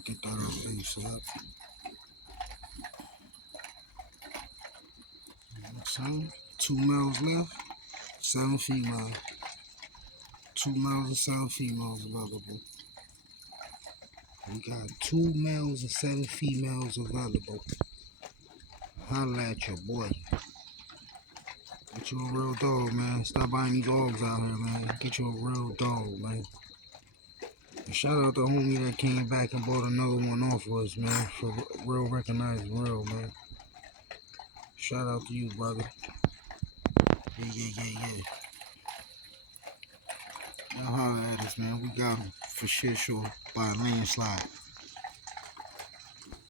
I'll get that out ASAP. So, 2 males left, 7 females. 2 males and 7 females available. We got 2 males and 7 females available. Holla at your boy. Get you a real dog, man. Stop buying these dogs out here, man. Get you a real dog, man. And shout out to homie that came back and bought another one off of us, man. For real recognizing real, man. Shout out to you, brother. Yeah. Y'all holler at us, man. We got them for shit sure by a landslide.